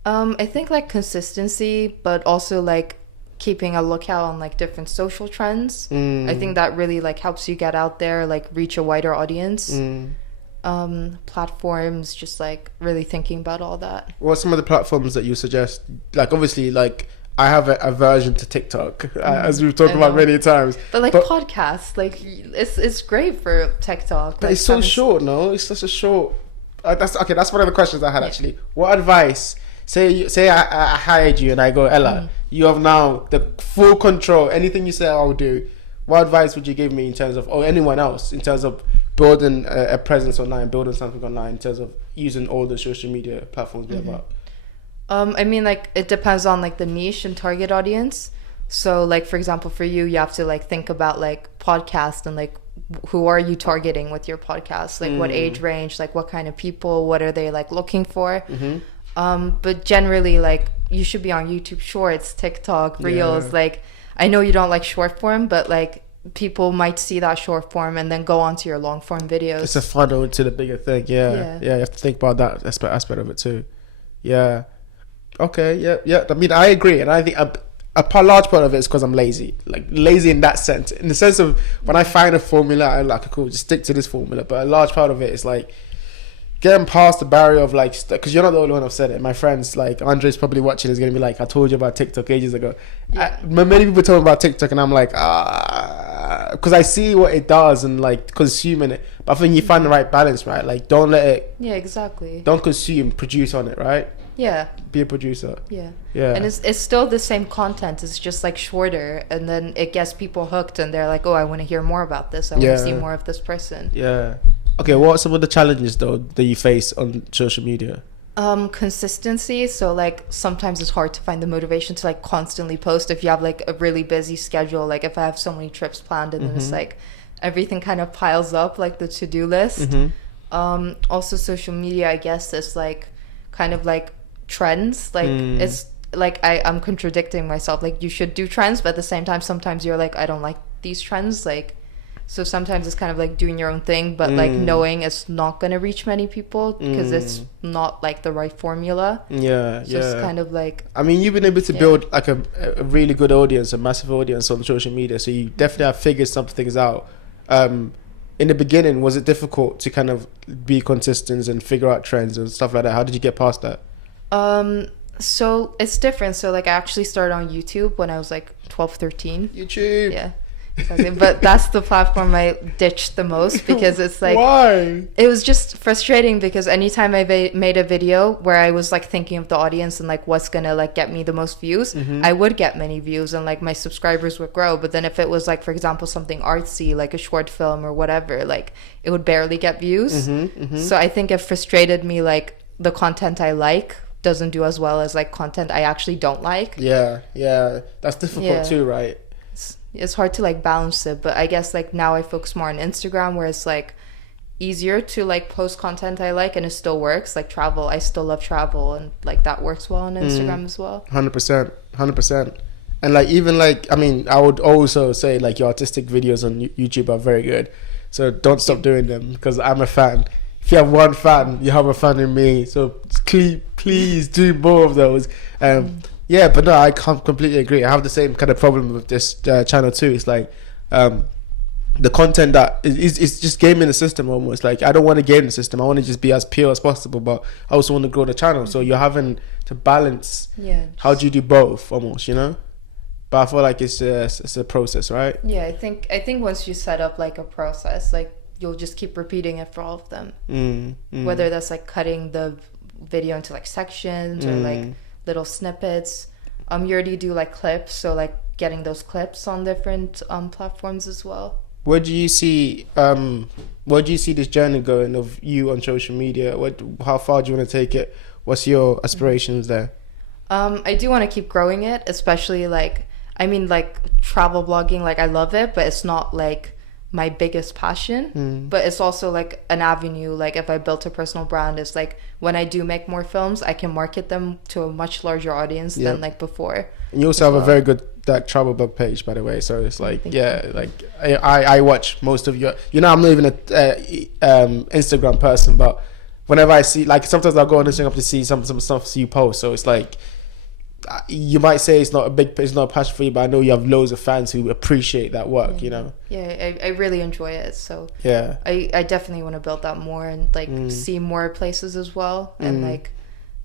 I think like consistency, but also like keeping a lookout on like different social trends. I think that really like helps you get out there, like reach a wider audience. Platforms, just like really thinking about all that. What are some of the platforms that you suggest? Like obviously, like I have a aversion to TikTok, as we've talked about many times. But podcasts, like it's great for TikTok. But like, it's so short, no? It's such a short. That's one of the questions I had actually. What advice? Say I hired you and I go, Ella, you have now the full control. Anything you say, I'll do. What advice would you give me in terms of, or anyone else, in terms of building a presence online, building something online, in terms of using all the social media platforms we have up? I mean, like it depends on like the niche and target audience. So like for example, for you have to like think about like podcast and like who are you targeting with your podcast, like what age range, like what kind of people, what are they like looking for. But generally, like you should be on YouTube Shorts, TikTok, Reels. Like I know you don't like short form, but like people might see that short form and then go on to your long form videos. It's a funnel to the bigger thing. Yeah, you have to think about that aspect of it too. Okay, I mean, I agree, and I think a large part of it is because I'm lazy. Like lazy in that sense, in the sense of when I find a formula, I'm like, cool, just stick to this formula. But a large part of it is like getting past the barrier of like, because you're not the only one who've said it. My friends, like Andre's probably watching, is gonna be like, I told you about TikTok ages ago. Many people tell me about TikTok, and I'm like, because I see what it does and like consuming it. But I think you find the right balance, right? Like don't let it. Yeah, exactly. Don't consume, produce on it, right? Yeah. Be a producer. Yeah. And it's still the same content. It's just like shorter, and then it gets people hooked, and they're like, oh, I want to hear more about this. I want to see more of this person. Yeah. Okay, what are some of the challenges though that you face on social media? Consistency. So like sometimes it's hard to find the motivation to like constantly post if you have like a really busy schedule. Like if I have so many trips planned, and then it's like everything kind of piles up, like the to-do list. Also social media, I guess, is like kind of like trends. Like it's like I'm contradicting myself. Like you should do trends, but at the same time, sometimes you're like, I don't like these trends. Like, so sometimes it's kind of like doing your own thing, but like knowing it's not gonna reach many people because it's not like the right formula. Yeah, so it's kind of like, I mean, you've been able to build like a really good audience, a massive audience on social media, so you definitely have figured some things out. In the beginning, was it difficult to kind of be consistent and figure out trends and stuff like that? How did you get past that? So it's different. So like I actually started on YouTube when I was like 12, 13. YouTube. Yeah. Exactly. But that's the platform I ditched the most because it's like, why? It was just frustrating because anytime I made a video where I was like thinking of the audience and like what's gonna like get me the most views, I would get many views and like my subscribers would grow. But then if it was like, for example, something artsy, like a short film or whatever, like it would barely get views. So I think it frustrated me, like the content I like doesn't do as well as like content I actually don't like. Yeah, that's difficult too, right? It's hard to like balance it, but I guess like now I focus more on Instagram, where it's like easier to like post content I like and it still works. Like travel, I still love travel, and like that works well on Instagram as well. 100%. And like even like, I mean, I would also say like your artistic videos on YouTube are very good, so don't stop doing them because I'm a fan. If you have one fan, you have a fan in me, so please do more of those. Yeah, but no, I can't completely agree. I have the same kind of problem with this channel too. It's like the content that is just gaming the system almost. Like I don't want to game the system. I want to just be as pure as possible, but I also want to grow the channel. So you're having to balance. Yeah. How do you do both almost, you know? But I feel like it's a process, right? Yeah, I think once you set up like a process, like you'll just keep repeating it for all of them. Whether that's like cutting the video into like sections or like little snippets. You already do like clips, so like getting those clips on different platforms as well. Where do you see this journey going of you on social media? How far do you want to take it? What's your aspirations there? I do want to keep growing it, especially like, I mean, like travel blogging, like I love it, but it's not like my biggest passion. But it's also like an avenue. Like if I built a personal brand, it's like when I do make more films, I can market them to a much larger audience than like before. And you also have a very good travel blog page, by the way, so it's like I watch most of your, you know, I'm not even a Instagram person, but whenever I see, like sometimes I'll go on Instagram to see some stuff you post, so it's like you might say it's not a passion for you, but I know you have loads of fans who appreciate that work, you know. I really enjoy it, so yeah, I definitely want to build that more and like see more places as well, and like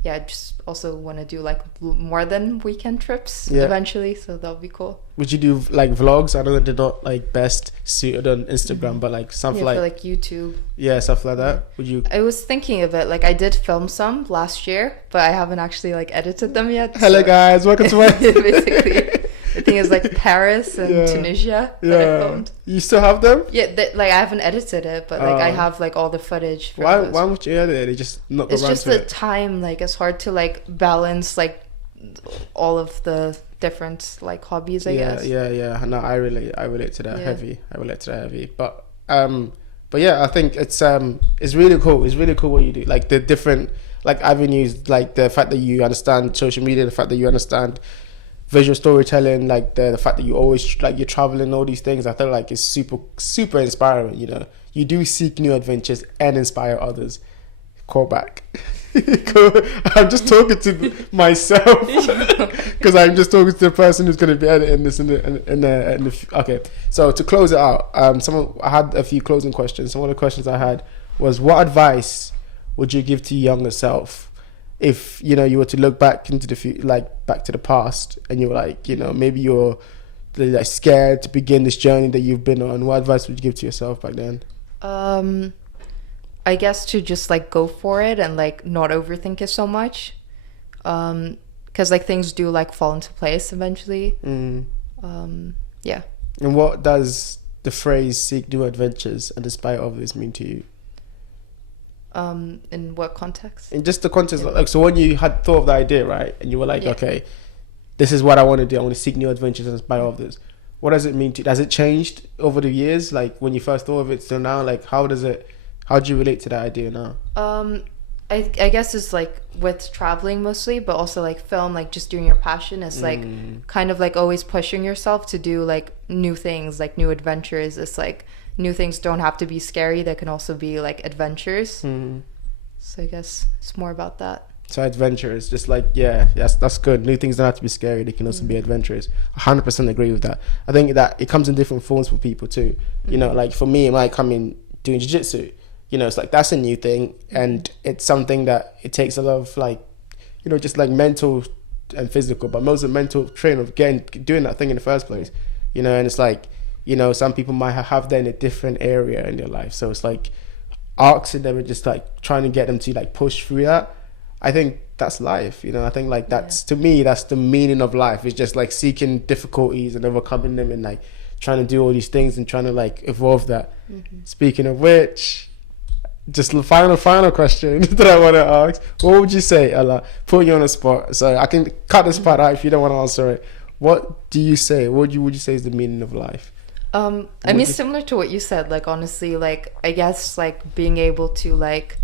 I just also want to do like more than weekend trips eventually, so that'll be cool. Would you do like vlogs? I know they're not like best suited on Instagram, but like something for like YouTube, stuff like that. Would you? I was thinking of it. Like I did film some last year, but I haven't actually like edited them yet. Hello guys, welcome to my basically. The thing is like Paris and Tunisia that I filmed. You still have them? Yeah, like I haven't edited it, but like I have like all the footage. Why would you edit it? It's just not. It's just the time. Like it's hard to like balance like all of the different like hobbies. I guess. Yeah. No, I relate to that heavy. But yeah, I think it's really cool. It's really cool what you do. Like the different like avenues, like the fact that you understand social media, the fact that you understand visual storytelling, like the fact that you always like you're traveling, all these things. I feel like it's super inspiring. You know, you do seek new adventures and inspire others. Call back. I'm just talking to myself because I'm just talking to the person who's going to be editing this okay. So to close it out, I had a few closing questions. Some of the questions I had was, what advice would you give to your younger self if you were to look back into back to the past, and you were like, maybe you're like scared to begin this journey that you've been on? What advice would you give to yourself back then? I guess to just like go for it and like not overthink it so much, because like things do like fall into place eventually. Yeah. And what does the phrase "seek new adventures and inspire others" mean to you? In what context? In just the context, like, so when you had thought of the idea, right, and you were like, okay, this is what I want to do. I want to seek new adventures and inspire others. What does it mean to you? Has it changed over the years? Like when you first thought of it till now, like how does it How do you relate to that idea now? I guess it's like with traveling mostly, but also like film, like just doing your passion is like kind of like always pushing yourself to do like new things, like new adventures. It's like new things don't have to be scary, they can also be like adventures. So I guess it's more about that. So adventurous, just like, yeah, yes, that's good. New things don't have to be scary, they can also be adventurous. 100% agree with that. I think that it comes in different forms for people too. You know, like for me, it might come in doing jiu-jitsu. You know, it's like, that's a new thing, and it's something that it takes a lot of like, you know, just like mental and physical, but most of mental training of doing that thing in the first place. You know, and it's like, you know, some people might have that in a different area in their life. So it's like asking them and just like trying to get them to like push through that. I think that's life, you know. I think like that's, to me, that's the meaning of life. It's just like seeking difficulties and overcoming them and like trying to do all these things and trying to like evolve that. Speaking of which, just the final question that I want to ask. What would you say, Ella? Put you on the spot. So I can cut this part out if you don't want to answer it. What do you say? What would you say is the meaning of life? I mean, similar to what you said, like honestly, like I guess like being able to like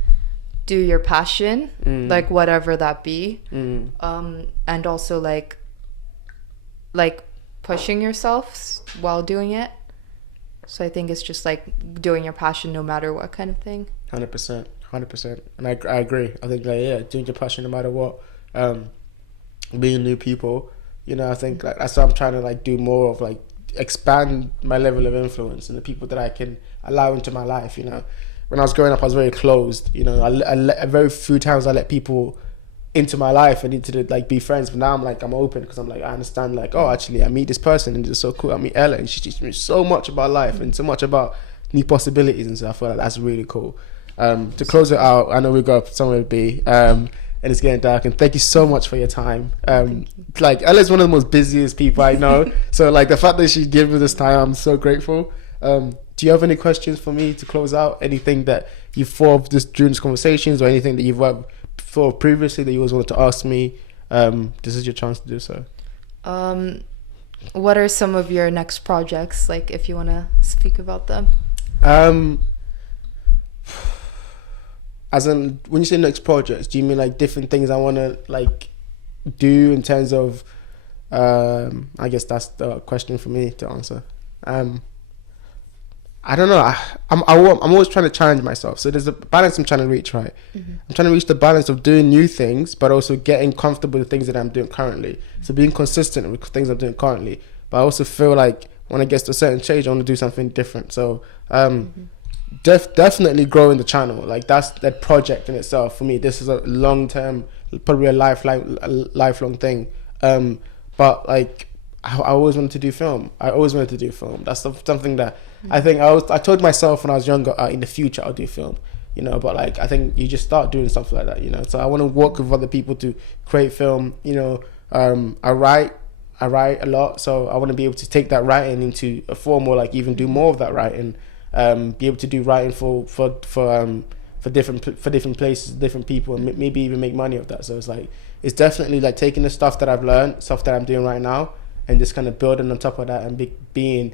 do your passion, like whatever that be, and also like pushing yourself while doing it. So I think it's just like doing your passion no matter what kind of thing. 100%, and I agree. I think like, yeah, doing your passion no matter what. Being new people, you know, I think like that's what I'm trying to like do more of, like expand my level of influence and the people that I can allow into my life. You know, when I was growing up, I was very closed. You know, I very few times I let people into my life and into like be friends, but now I'm open because I'm like, I understand like, oh, actually I meet this person and it's so cool. I meet Ella and she teaches me so much about life and so much about new possibilities, and so I feel like that's really cool. To close it out, I know we've got somewhere to be, and it's getting dark, and thank you so much for your time. Like Ella's one of the most busiest people I know, so like the fact that she gave me this time, I'm so grateful. Do you have any questions for me to close out? Anything that you thought of this during these conversations, or anything that you've worked for previously that you always wanted to ask me? This is your chance to do so. What are some of your next projects, like if you want to speak about them? As in, when you say next projects, do you mean like different things I want to like do in terms of I guess that's the question for me to answer. I don't know. I'm always trying to challenge myself. So there's a balance I'm trying to reach, right? I'm trying to reach the balance of doing new things, but also getting comfortable with the things that I'm doing currently. So being consistent with things I'm doing currently. But I also feel like when it gets to a certain stage, I want to do something different. So definitely growing the channel. Like that's that project in itself for me. This is a long-term, probably a lifelong thing. But like I always wanted to do film. That's something that I think I told myself when I was younger, in the future I'll do film, you know, but like I think you just start doing stuff like that, you know. So I want to work with other people to create film, you know. I write a lot, so I want to be able to take that writing into a form, or like even do more of that writing, be able to do writing for different places, different people, and maybe even make money of that. So it's definitely like taking the stuff that I've learned, stuff that I'm doing right now, and just kind of building on top of that and being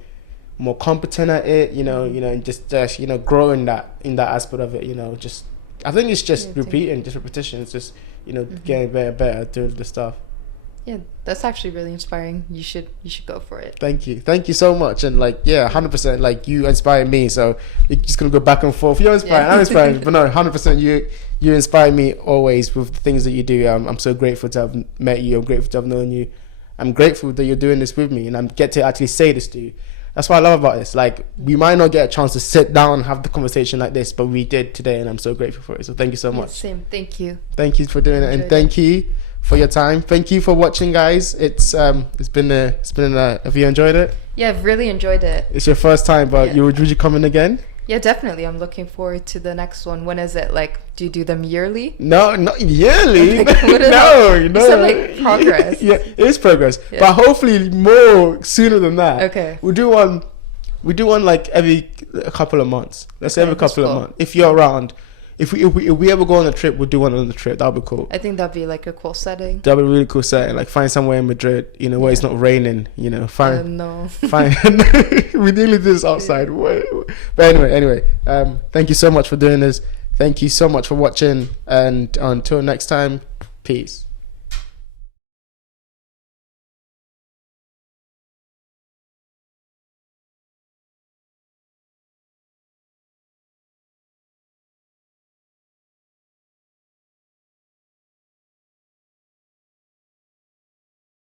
more competent at it, you know, and just you know, growing that in that aspect of it, you know. Just I think it's just repeating, just repetition. It's just, you know, getting better doing the stuff. Yeah, that's actually really inspiring. You should go for it. Thank you so much. And like, yeah, 100%, like you inspire me, so we're just gonna go back and forth. You're inspiring, I'm inspiring, but no, 100% you inspire me always with the things that you do. I'm so grateful to have met you. I'm grateful to have known you. I'm grateful that you're doing this with me, and I get to actually say this to you. That's what I love about this. Like, we might not get a chance to sit down and have the conversation like this, but we did today, and I'm so grateful for it. So thank you so much. Same. Thank you. Thank you for doing it, and thank you for your time. Thank you for watching, guys. It's been have you enjoyed it? Yeah, I've really enjoyed it. It's your first time, but would you come in again? Yeah, definitely. I'm looking forward to the next one. When is it? Like, do you do them yearly? No, not yearly. Like, no. You said, like, progress. Yeah, it is progress, but hopefully more sooner than that. Okay. We do one like every couple of months. Let's say every couple of months. If you're around, if we ever go on a trip, we'll do one on the trip. That'll be cool. I think that'd be like a cool setting. That'll be a really cool setting. Like find somewhere in Madrid, where it's not raining. Find No. find. We nearly did this outside. But anyway. Thank you so much for doing this. Thank you so much for watching, and until next time, peace.